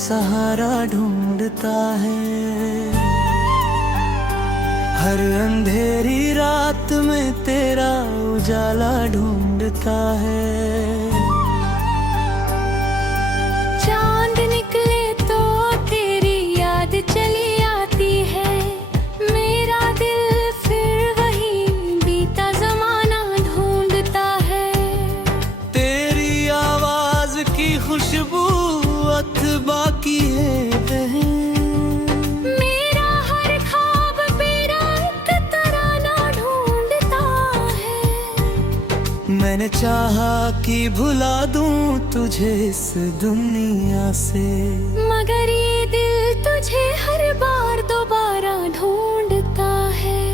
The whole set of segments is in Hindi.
सहारा ढूंढता है। हर अंधेरी रात में तेरा उजाला ढूंढता है। चांद निकले तो तेरी याद चली आती है। मेरा दिल फिर वही बीता जमाना ढूंढता है। तेरी आवाज की खुशबू अथवा की है बहन। मेरा हर ख्वाब मेरा एक तराना ढूंढता है। मैंने चाहा कि भुला दूं तुझे इस दुनिया से, मगर ये दिल तुझे हर बार दोबारा ढूंढता है।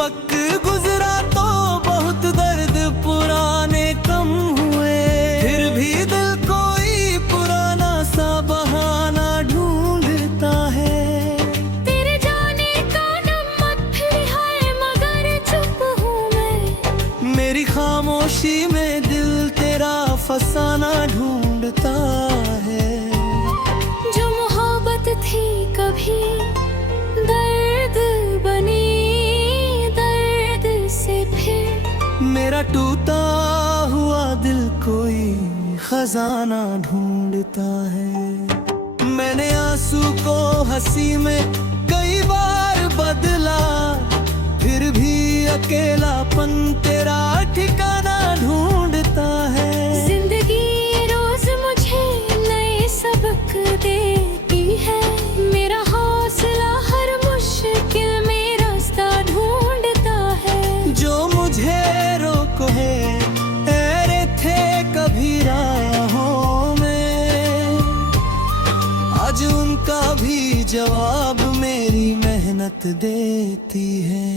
वक्त गुजरा तो बहुत दर्द पुराने कम हुए, फिर भी दिल कोई पुराना सा बहाना ढूंढता है। तेरे जाने का नमक फिर है मगर चुप हूँ मैं। मेरी खामोशी में दिल तेरा फसाना ढूंढता है। जो मोहब्बत थी कभी दर्द बनी, दर्द से फिर मेरा टूटा हुआ दिल कोई खजाना ढूंढता है। मैंने आंसू को हंसी में कई बार बदला, फिर भी अकेलापन तेरा ठिकाना ढूंढता है। जिंदगी रोज मुझे नए सबक देती है। मेरा हौसला हर मुश्किल में रास्ता ढूंढता है। जो मुझे रोको है ऐरे थे कभी राहों में, आज उनका भी जवाब मेरी मेहनत देती है।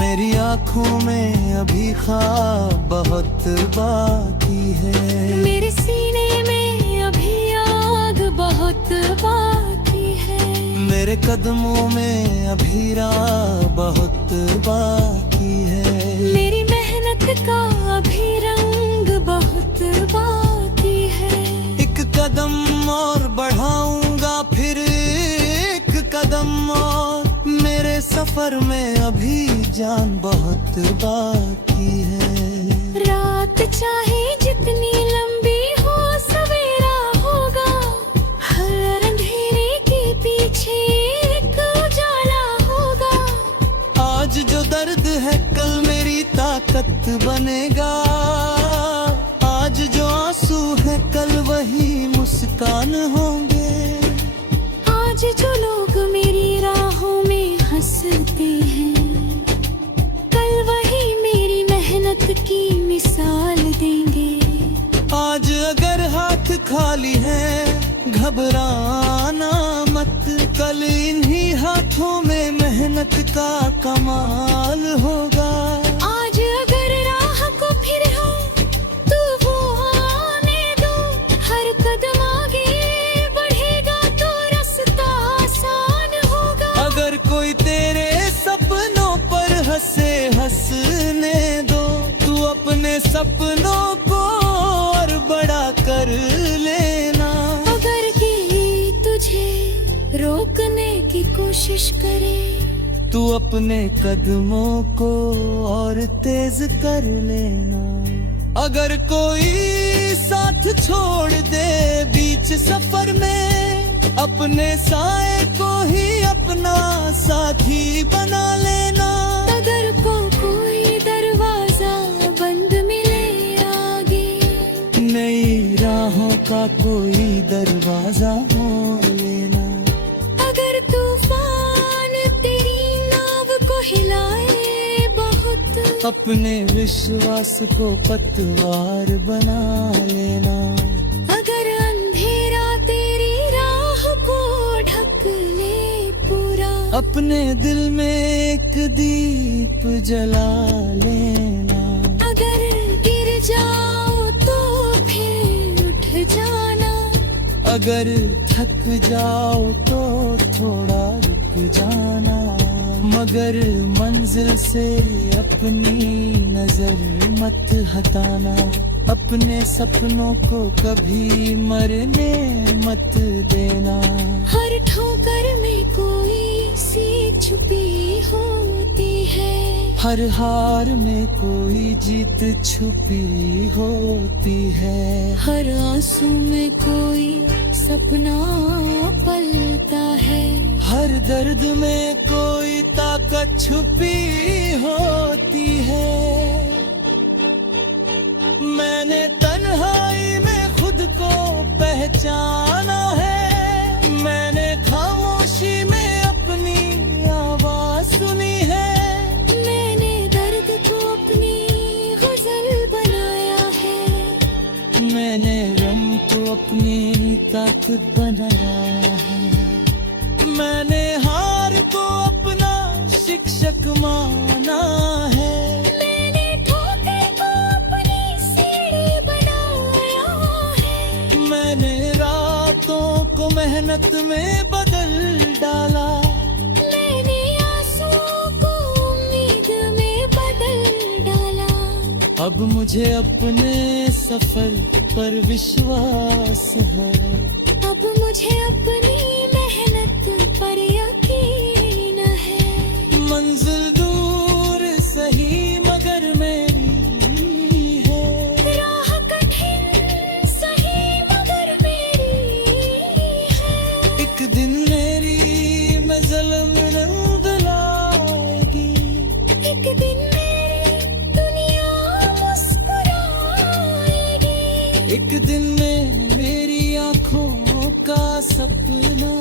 मेरी आँखों में अभी ख्वाब बहुत बाकी है। मेरे सीने में अभी आग बहुत बाकी है। मेरे कदमों में अभी राह बहुत बाकी है। मेरी मेहनत का अभी रंग बहुत बाकी है। एक कदम और बढ़ाऊंगा फिर एक कदम और, मेरे सफर में अभी जान बहुत बाकी है। रात चाहे जितनी लंबी हो सवेरा होगा। हर अंधेरे के पीछे एक उजाला होगा। आज जो दर्द है कल मेरी ताकत बनेगा। आज जो आंसू है कल वही मुस्कान होंगे। आज जो लोग मेरी राहों में हंसते हैं, कल वही मेरी मेहनत की मिसाल देंगे। आज अगर हाथ खाली है घबराना मत, कल इन्हीं हाथों में मेहनत का कमाल होगा। आज अगर राह को फिर है तो वो आने दो। हर कदम आगे बढ़ेगा तो रास्ता आसान होगा। अगर कोई तेरे सपनों पर हंसे हंसने दो, तू अपने सपनों को और बड़ा कर लेना। अगर ये तुझे रोकने की कोशिश करे, तू अपने कदमों को और तेज कर लेना। अगर कोई साथ छोड़ दे बीच सफर में, अपने साए को ही अपना साथी बना लेना। अगर कोई दरवाजा बंद मिले आगे, नई राहों का कोई दरवाजा मोड़ लेना। अगर तूफान तेरी नाव को हिलाए बहुत, अपने विश्वास को पतवार बना लेना। अगर अंधेरा तेरी राह को ढक ले पूरा, अपने दिल में एक दीप जला लेना। अगर गिर जाओ तो फिर उठ जाना। अगर थक जाओ तो थोड़ा रुक जाना। मगर मंजिल से अपनी नजर मत हटाना, अपने सपनों को कभी मरने मत देना। हर ठोकर में कोई सीख छुपी होती है, हर हार में कोई जीत छुपी होती है, हर आंसू में कोई सपना पलता है, हर दर्द में कोई ताकत छुपी होती है। मैंने तन्हाई में खुद को पहचाना है, मैंने खामोशी में अपनी आवाज सुनी है, मैंने दर्द को अपनी गजल बनाया है, मैंने गम को अपनी ताकत बनाया है, मैंने हार को अपना शिक्षक माना है, मैंने ठोकर को अपनी सीढ़ी बनाया है, मैंने रातों को मेहनत में बदल डाला, मैंने आंसुओं को उम्मीद में बदल डाला। अब मुझे अपने सफर पर विश्वास है, अब मुझे अपनी मेहनत पर यकीन है, मंजिल दूर सही मगर मेरी है, राह कठिन सही मगर मेरी है, एक दिन मेरी मंजिल बुलंद लाएगी, एक दिन मेरी दुनिया मुस्कुराएगी, एक दिन में मेरी आँखों का सपना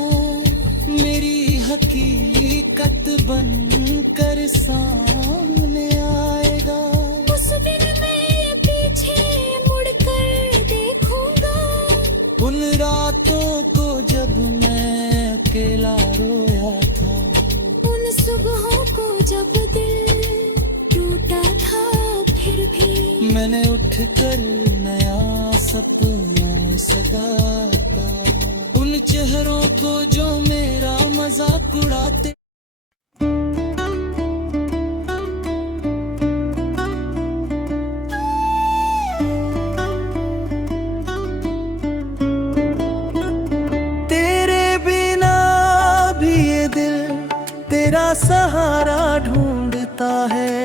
मेरी हकीकत बनकर सामने आएगा। उस दिन मैं पीछे मुड़कर देखूंगा, उन रातों को जब मैं अकेला रोया था, उन सुबहों को जब दिल टूटा था, फिर भी मैंने उठकर नया सपना सजाता, उन चेहरों को जो मेरा मजाक उड़ाते। तेरे बिना भी ये दिल तेरा सहारा ढूंढता है,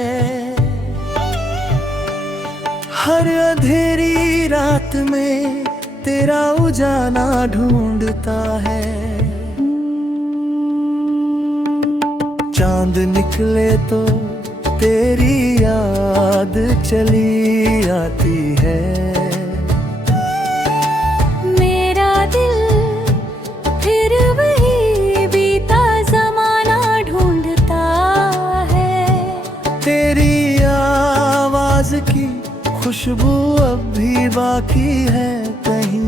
हर अंधेरी रात में तेरा उजाला ढूंढता है, चांद निकले तो तेरी याद चली आती है, मेरा दिल फिर वही बीता जमाना ढूंढता है, तेरी आवाज की खुशबू अब भी बाकी है कहीं,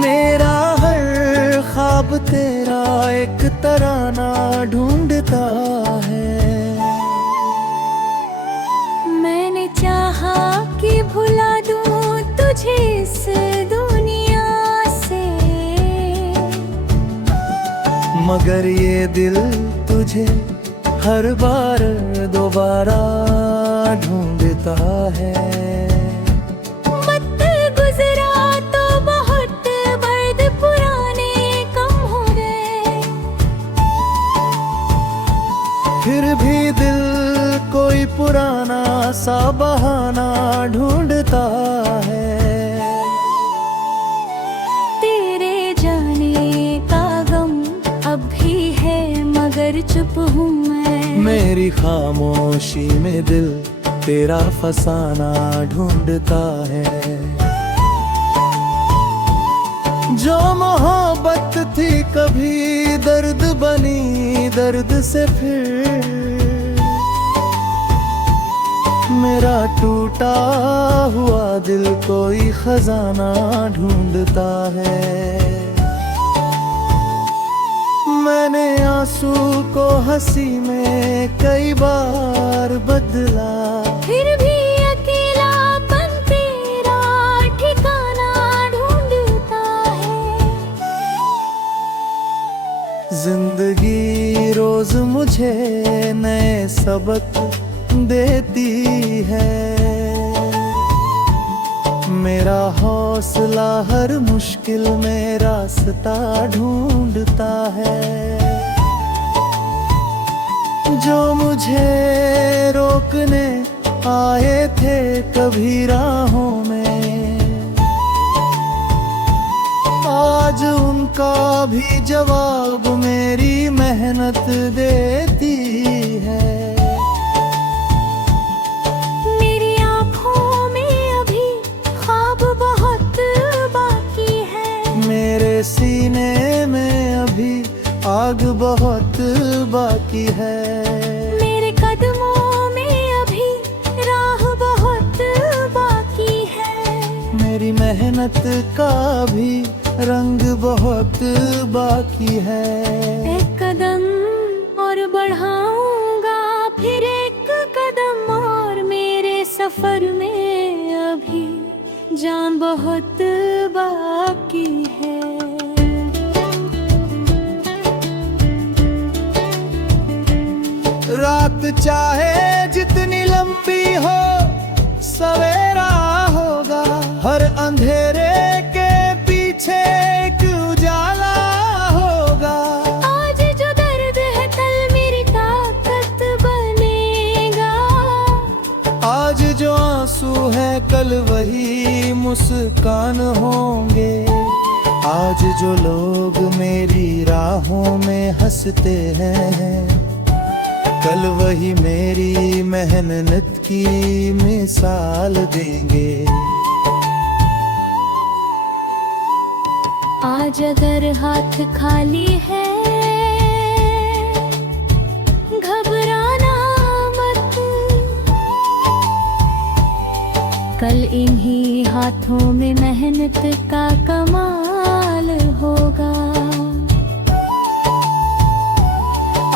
मेरा हर ख्वाब तेरा एक तराना ढूंढता है। मैंने चाहा कि भुला दूं तुझे इस दुनिया से, मगर ये दिल तुझे हर बार दोबारा ढूंढता है। वक्त गुजरा तो बहुत दर्द पुराने कम हो गए, फिर भी दिल कोई पुराना सा बहाना ढूंढता है। तेरे जाने का गम अब भी है मगर चुप हूँ मैं, मेरी खामोशी में दिल तेरा फसाना ढूंढता है। जो मोहब्बत थी कभी दर्द बनी दर्द से फिर, मेरा टूटा हुआ दिल कोई खजाना ढूंढता है। मैंने आंसू को हंसी में कई बार बदला, फिर भी अकेलापन तेरा ठिकाना ढूंढता है। जिंदगी रोज मुझे नए सबक देती है। मेरा हौसला हर मुश्किल में रास्ता ढूंढता है। जो मुझे रोकने आए थे कभी राहों में, आज उनका भी जवाब मेरी मेहनत देती है। मेरी आँखों में अभी ख्वाब बहुत बाकी है। मेरे सीने में अभी आग बहुत बाकी है। मेरे कदमों में अभी राह बहुत बाकी है। मेरी मेहनत का भी रंग बहुत बाकी है। एक कदम और बढ़ाऊंगा, फिर एक कदम और। मेरे सफर में अभी जान बहुत बाकी है। रात चाहे जितनी लंबी हो, सवेरा होगा। हर अंधेरे के पीछे एक उजाला होगा। आज जो दर्द है कल मेरी ताकत बनेगा। आज जो आंसू है कल वही मुस्कान होंगे। आज जो लोग मेरी राहों में हंसते हैं, कल वही मेरी मेहनत की मिसाल देंगे। आज अगर हाथ खाली है, घबराना मत। कल इन्हीं हाथों में मेहनत का कमाल होगा।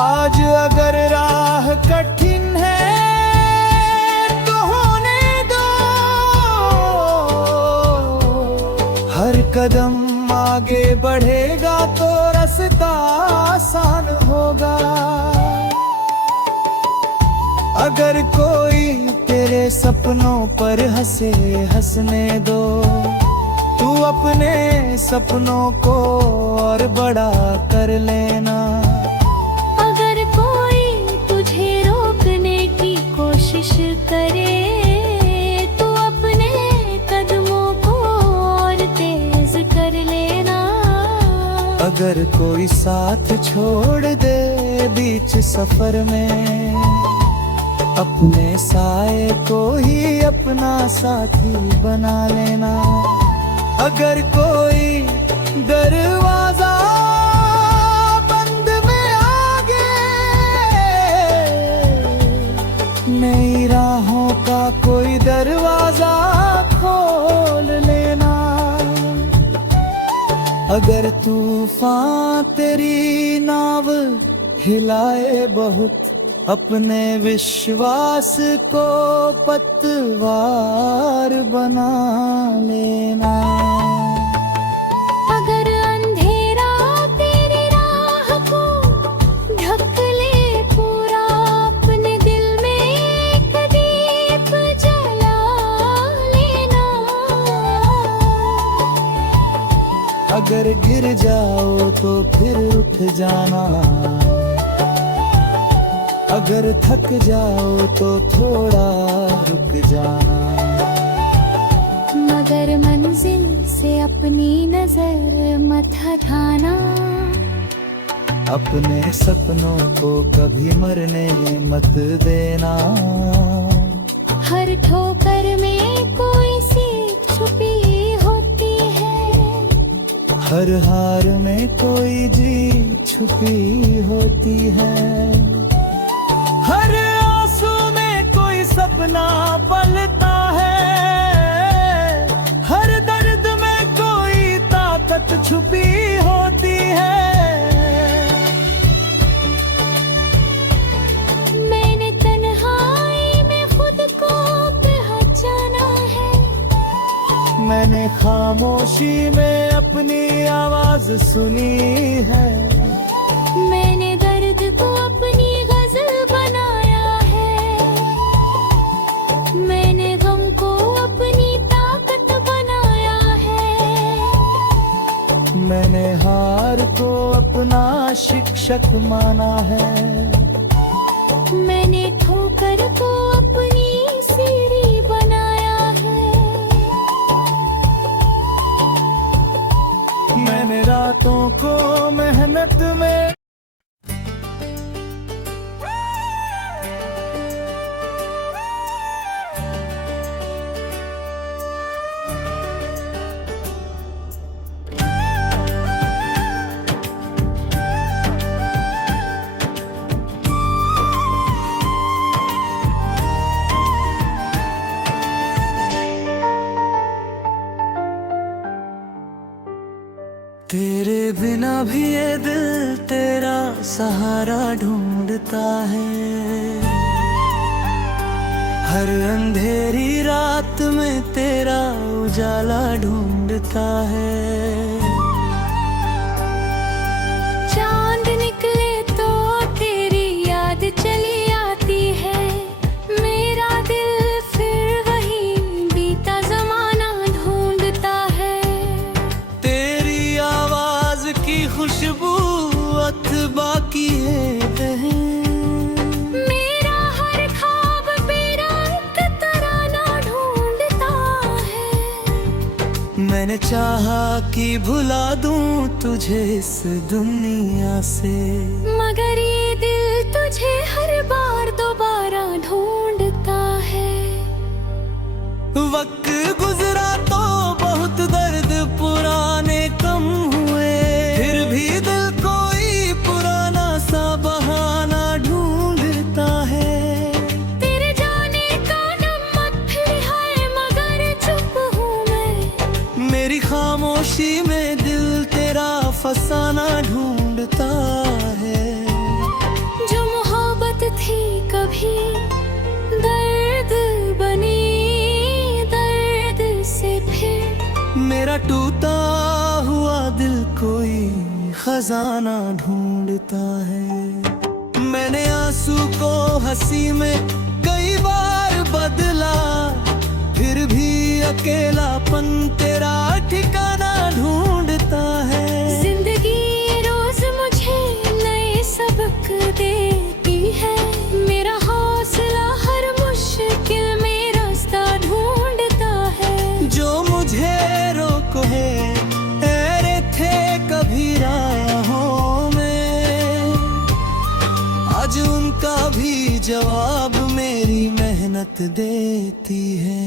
आज अगर राह कठिन है तो होने दो। हर कदम आगे बढ़ेगा तो रास्ता आसान होगा। अगर कोई तेरे सपनों पर हंसे, हंसने दो। तू अपने सपनों को और बड़ा कर लेना। अगर कोई तुझे रोकने की कोशिश करे, तो अपने कदमों को और तेज कर लेना। अगर कोई साथ छोड़ दे बीच सफर में, अपने साए को ही अपना साथी बना लेना। अगर कोई दरवाजा बंद में आगे, नई राहों का कोई दरवाजा खोल लेना। अगर तूफान तेरी नाव हिलाए बहुत, अपने विश्वास को पतवार बना लेना। अगर अंधेरा तेरी राह को ढक ले पूरा, अपने दिल में एक दीप जला लेना। अगर गिर जाओ तो फिर उठ जाना। अगर थक जाओ तो थोड़ा रुक जाना। मगर मंजिल से अपनी नजर मत हटाना। अपने सपनों को कभी मरने मत देना। हर ठोकर में कोई सीख छुपी होती है। हर हार में कोई जीत छुपी होती है। हर आंसू में कोई सपना पलता है। हर दर्द में कोई ताकत छुपी होती है। मैंने तन्हाई में खुद को पहचाना है। मैंने खामोशी में अपनी आवाज सुनी है। बेशक माना है। मैंने ठोकर को अपनी सीढ़ी बनाया है। मैंने रातों को मेहनत में तेरे बिना भी ये दिल तेरा सहारा ढूंढता है। हर अंधेरी रात में तेरा उजाला ढूंढता है। चांद निकले तो तेरी याद चली आती है। मेरा दिल फिर वही बीता जमाना ढूंढता है। तेरी आवाज की खुशबू अथवा की है बहन। मेरा हर ख्वाब मेरा एक तराना ढूंढता है। मैंने चाहा कि भुला दूं तुझे इस दुनिया से, मगर ये दिल तुझे हर बार दोबारा ढूंढता है। वक्त गुजरा तो बहुत दर्द पुराने कम हुए, फिर भी दिल कोई पुराना सा बहाना ढूंढता है। तेरे जाने का नमक फिर है मगर चुप हूँ मैं। मेरी खामोशी में दिल तेरा फसाना ढूंढता है। जो मोहब्बत थी कभी दर्द बनी, दर्द से फिर मेरा टूटा हुआ दिल कोई खजाना ढूंढता है। मैंने आंसू को हंसी में कई बार बदला, फिर भी अकेलापन तेरा ठिकाना ढूंढता है। जिंदगी रोज मुझे नए सबक देती है। मेरा हौसला हर मुश्किल में रास्ता ढूंढता है। जो मुझे रोको है ऐरे थे कभी राहों में, आज उनका भी जवाब मेरी मेहनत देती है।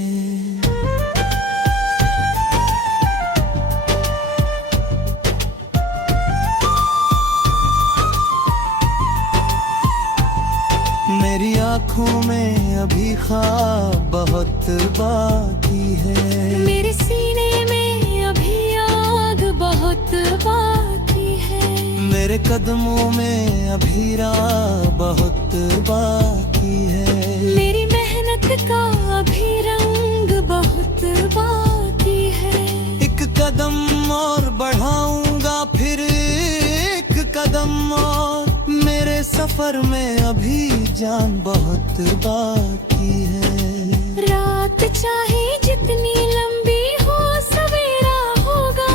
मेरी आँखों में अभी ख्वाब बहुत बाकी है। मेरे सीने में अभी आग बहुत बाकी है। मेरे कदमों में अभी राह बहुत बाकी है। मेरी मेहनत का अभी रंग बहुत बाकी है। एक कदम और बढ़ाऊंगा फिर एक कदम और, मेरे सफर में अभी जान बहुत बाकी है। रात चाहे जितनी लंबी हो सवेरा होगा।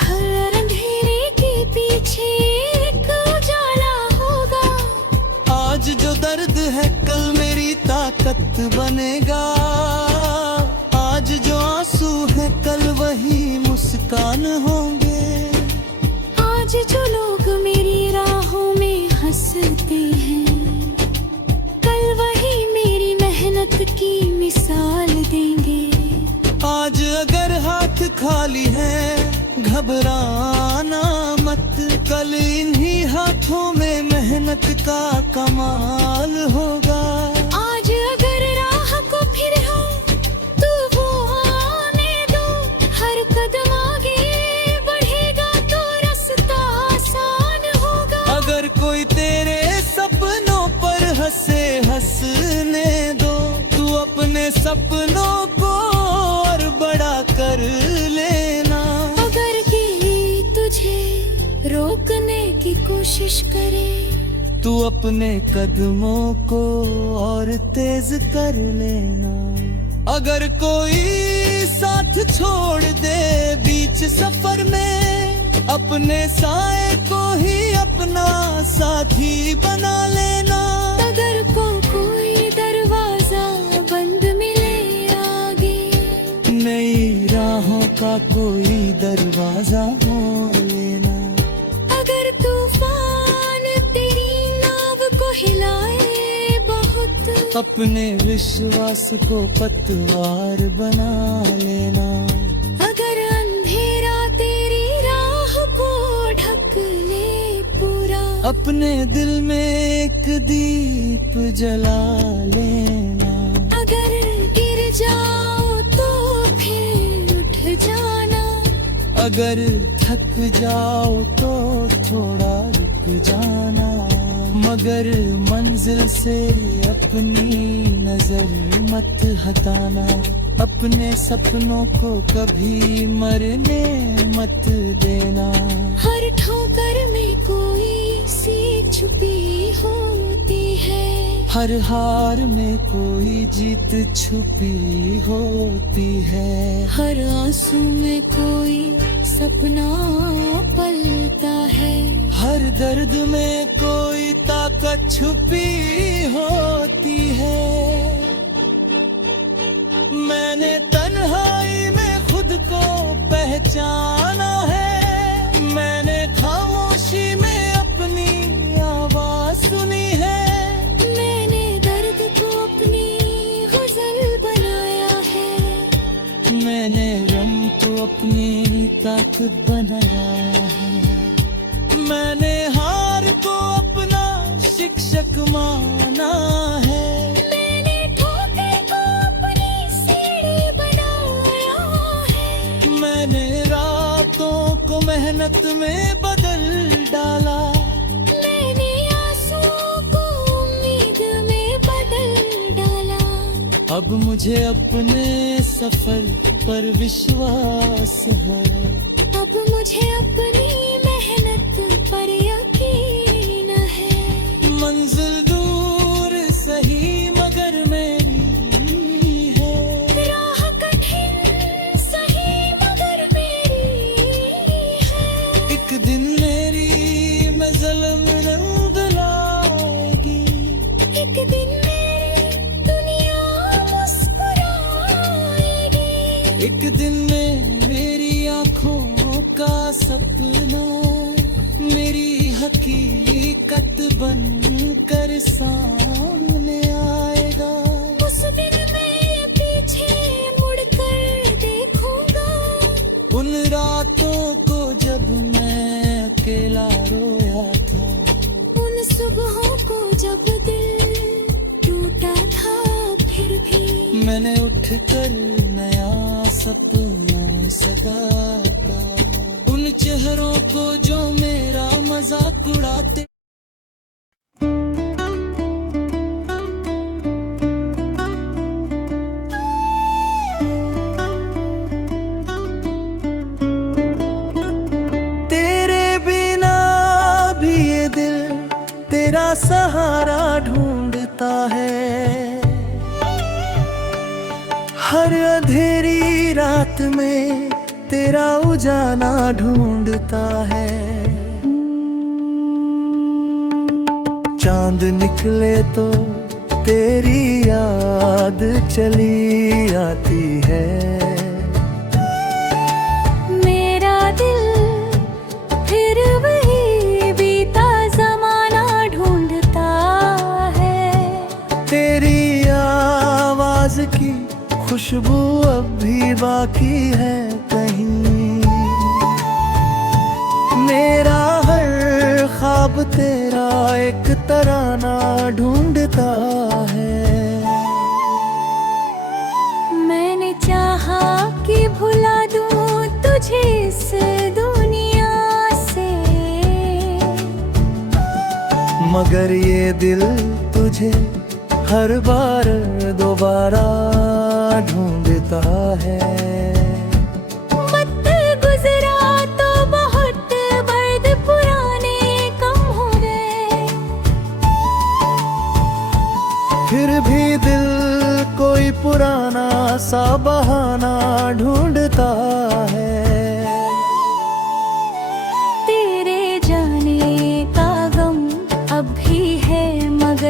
हर अंधेरे के पीछे एक उजाला होगा। आज जो दर्द है कल मेरी ताकत बनेगा। आज जो आंसू है कल वही मुस्कान होंगे। आज जो लोग मेरी राहों में हंसते हैं, कल वही मेरी मेहनत की मिसाल देंगे। आज अगर हाथ खाली है घबराना मत, कल इन्हीं हाथों में मेहनत का कमाल होगा। आज अगर राह को फिर है तो वो आने दो। हर कदम आगे बढ़ेगा तो रास्ता आसान होगा। अगर कोई तेरे सपनों पर हंसे हंसने दो, तू अपने सपनों को और बड़ा कर लेना। अगर ये तुझे रोकने की कोशिश करे, तू अपने कदमों को और तेज कर लेना। अगर कोई साथ छोड़ दे बीच सफर में, अपने साए को ही अपना साथी बना लेना। अगर कोई दरवाजा बंद मिले आगे, नई राहों का कोई दरवाजा मोड़ लेना। अगर तूफान तेरी नाव को हिलाए बहुत, अपने विश्वास को पतवार बना लेना। अगर अंधेरा तेरी राह को ढक ले पूरा, अपने दिल में एक दीप जला लेना। अगर गिर जाओ तो फिर उठ जाना, अगर थक जाओ तो थोड़ा रुक जाना। मगर मंजिल से अपनी नजर मत हटाना। अपने सपनों को कभी मरने मत देना। हर ठोकर में कोई सीख छुपी होती है, हर हार में कोई जीत छुपी होती है। हर आंसू में कोई सपना पलता है, हर दर्द में कोई ताकत छुपी होती है। मैंने तन्हाई में खुद को पहचाना है। मैंने खामोशी में अपनी आवाज सुनी है। मैंने दर्द को अपनी गजल बनाया है। मैंने गम को अपनी ताकत बनाया है। मैंने हार को अपना शिक्षक माना है। मैंने ठोकर को अपनी सीढ़ी बनाया है। मैंने रातों को मेहनत में बदल डाला। मैंने आंसुओं को उम्मीद में बदल डाला। अब मुझे अपने सफर पर विश्वास है। अब मुझे अपनी मेहनत पर यकीन है। मंजिल दूर सही मगर मेरी है। राह कठिन सही मगर मेरी है। एक दिन मेरी मंजिल रंग लाएगी। एक दिन मेरी दुनिया मुस्कुराएगी। एक दिन में मेरी आँखों का सपना मेरी हकीकत बन कर सामने आएगा। उस दिन मैं पीछे मुड़कर देखूंगा, उन रातों को जब मैं अकेला रोया था। उन सुबहों को जब दिल टूटा था। फिर भी मैंने उठकर नया सपना सजाता। उन चेहरों को जो मेरा मजाक उड़ाते। तेरे बिना भी ये दिल तेरा सहारा ढूंढता है। हर अंधेरी रात में तेरा उजाला ढूंढता है। चांद निकले तो तेरी याद चली आती है। मेरा दिल फिर वही बीता जमाना ढूंढता है। तेरी आवाज की खुशबू अब भी बाकी है कहीं। मेरा हर ख्वाब तेरा एक तराना ढूंढता है। मैंने चाहा कि भुला दूं तुझे इस दुनिया से, मगर ये दिल तुझे हर बार दोबारा ढूंढता है। वक्त गुजरा तो बहुत दर्द पुराने कम हो गए। फिर भी दिल कोई पुराना सा बहाना ढूंढता है।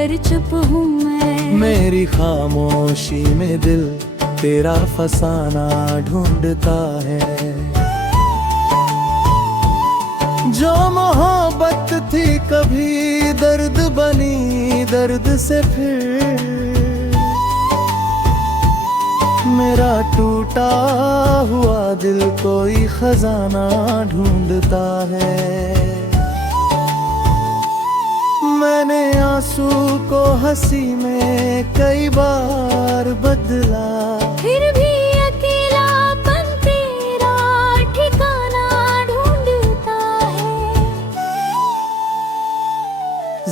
मगर चुप हूँ मैं। मेरी खामोशी में दिल तेरा फसाना ढूंढता है। जो मोहब्बत थी कभी दर्द बनी दर्द से फिर, मेरा टूटा हुआ दिल कोई खजाना ढूंढता है। मैंने आंसू को हंसी में कई बार बदला, फिर भी अकेलापन तेरा ठिकाना ढूंढता है।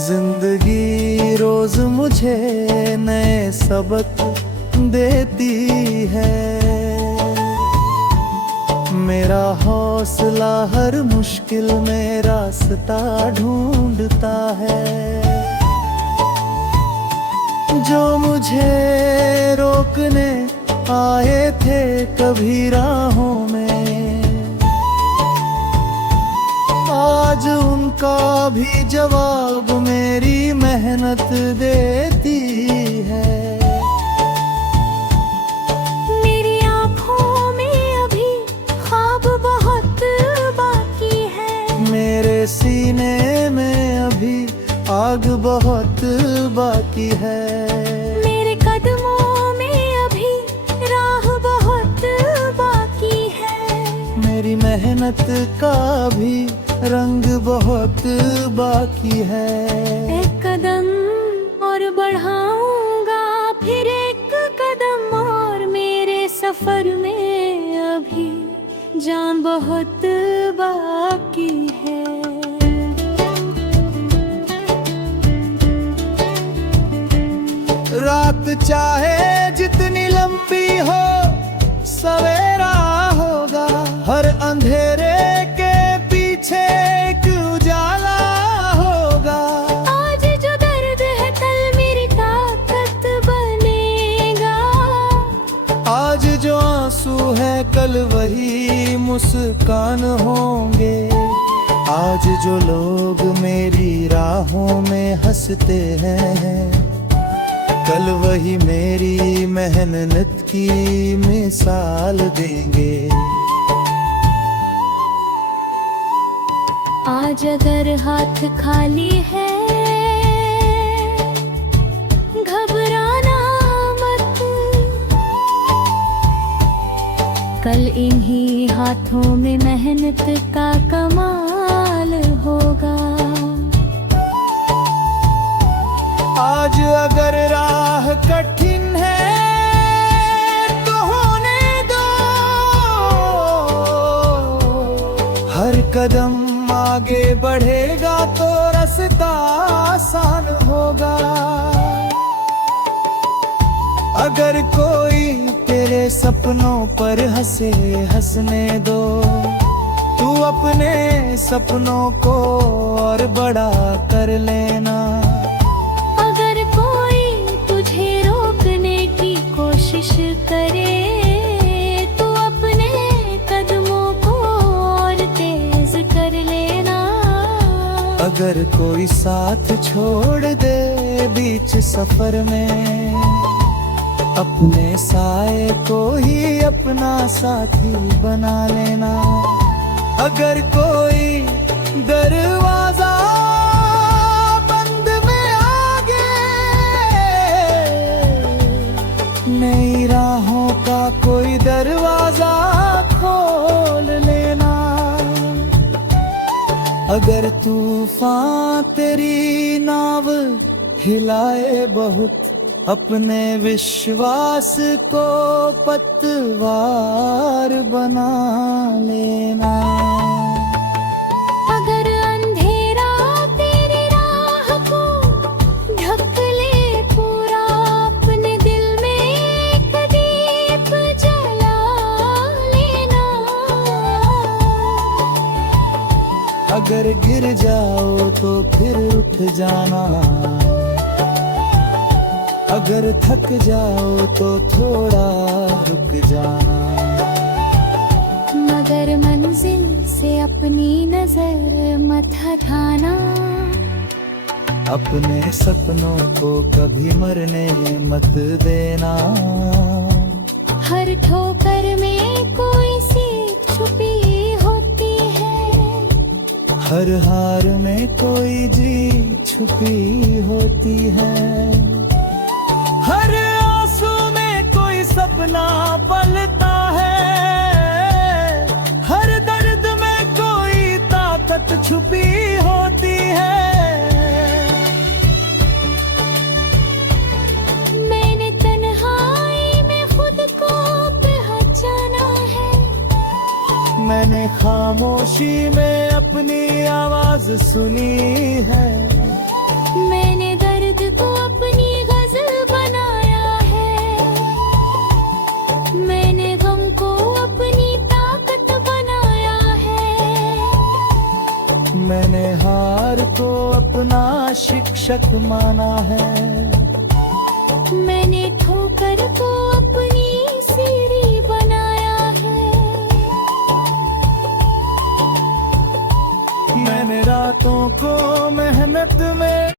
जिंदगी रोज मुझे नए सबक देती है। मेरा हौसला हर मुश्किल में रास्ता ढूंढता है। जो मुझे रोकने आए थे कभी राहों में, आज उनका भी जवाब मेरी मेहनत देती है। सीने में अभी आग बहुत बाकी है। मेरे कदमों में अभी राह बहुत बाकी है। मेरी मेहनत का भी रंग बहुत बाकी है। एक कदम और बढ़ाऊंगा, फिर एक कदम और। मेरे सफर में अभी जान बहुत बाकी है। रात चाहे जितनी लंबी हो सवेरा होगा। हर अंधेरे के पीछे एक उजाला होगा। आज जो दर्द है कल मेरी ताकत बनेगा। आज जो आंसू है कल वही मुस्कान होंगे। आज जो लोग मेरी राहों में हंसते हैं, कल वही मेरी मेहनत की मिसाल देंगे। आज अगर हाथ खाली है घबराना मत। कल इन्हीं हाथों में मेहनत का कमाल होगा। आज अगर राह कठिन है तो होने दो। हर कदम आगे बढ़ेगा तो रास्ता आसान होगा। अगर कोई तेरे सपनों पर हंसे हंसने दो। तू अपने सपनों को और बड़ा कर लेना। कोशिश करे तो अपने कदमों को और तेज कर लेना। अगर कोई साथ छोड़ दे बीच सफर में, अपने साए को ही अपना साथी बना लेना। अगर कोई दरवाजा नई राहों का कोई दरवाजा खोल लेना। अगर तूफान तेरी नाव हिलाए बहुत, अपने विश्वास को पतवार बना लेना। अगर गिर जाओ तो फिर उठ जाना। अगर थक जाओ तो थोड़ा रुक जाना। मगर मंजिल से अपनी नजर मत हटाना। अपने सपनों को कभी मरने मत देना। हर ठोकर में कोई सीख छुपी होती है, हर हार में कोई जीत छुपी होती है। हर आंसू में कोई सपना पलता है, हर दर्द में कोई ताकत छुपी होती है। मैंने तन्हाई में खुद को पहचाना है, मैंने खामोशी में अपनी आवाज सुनी है। मैंने दर्द को अपनी गजल बनाया है, मैंने गम को अपनी ताकत बनाया है। मैंने हार को अपना शिक्षक माना है। मैंने ठोकर को अपनी सीढ़ी बनाया है। मैंने रातों को मेहनत में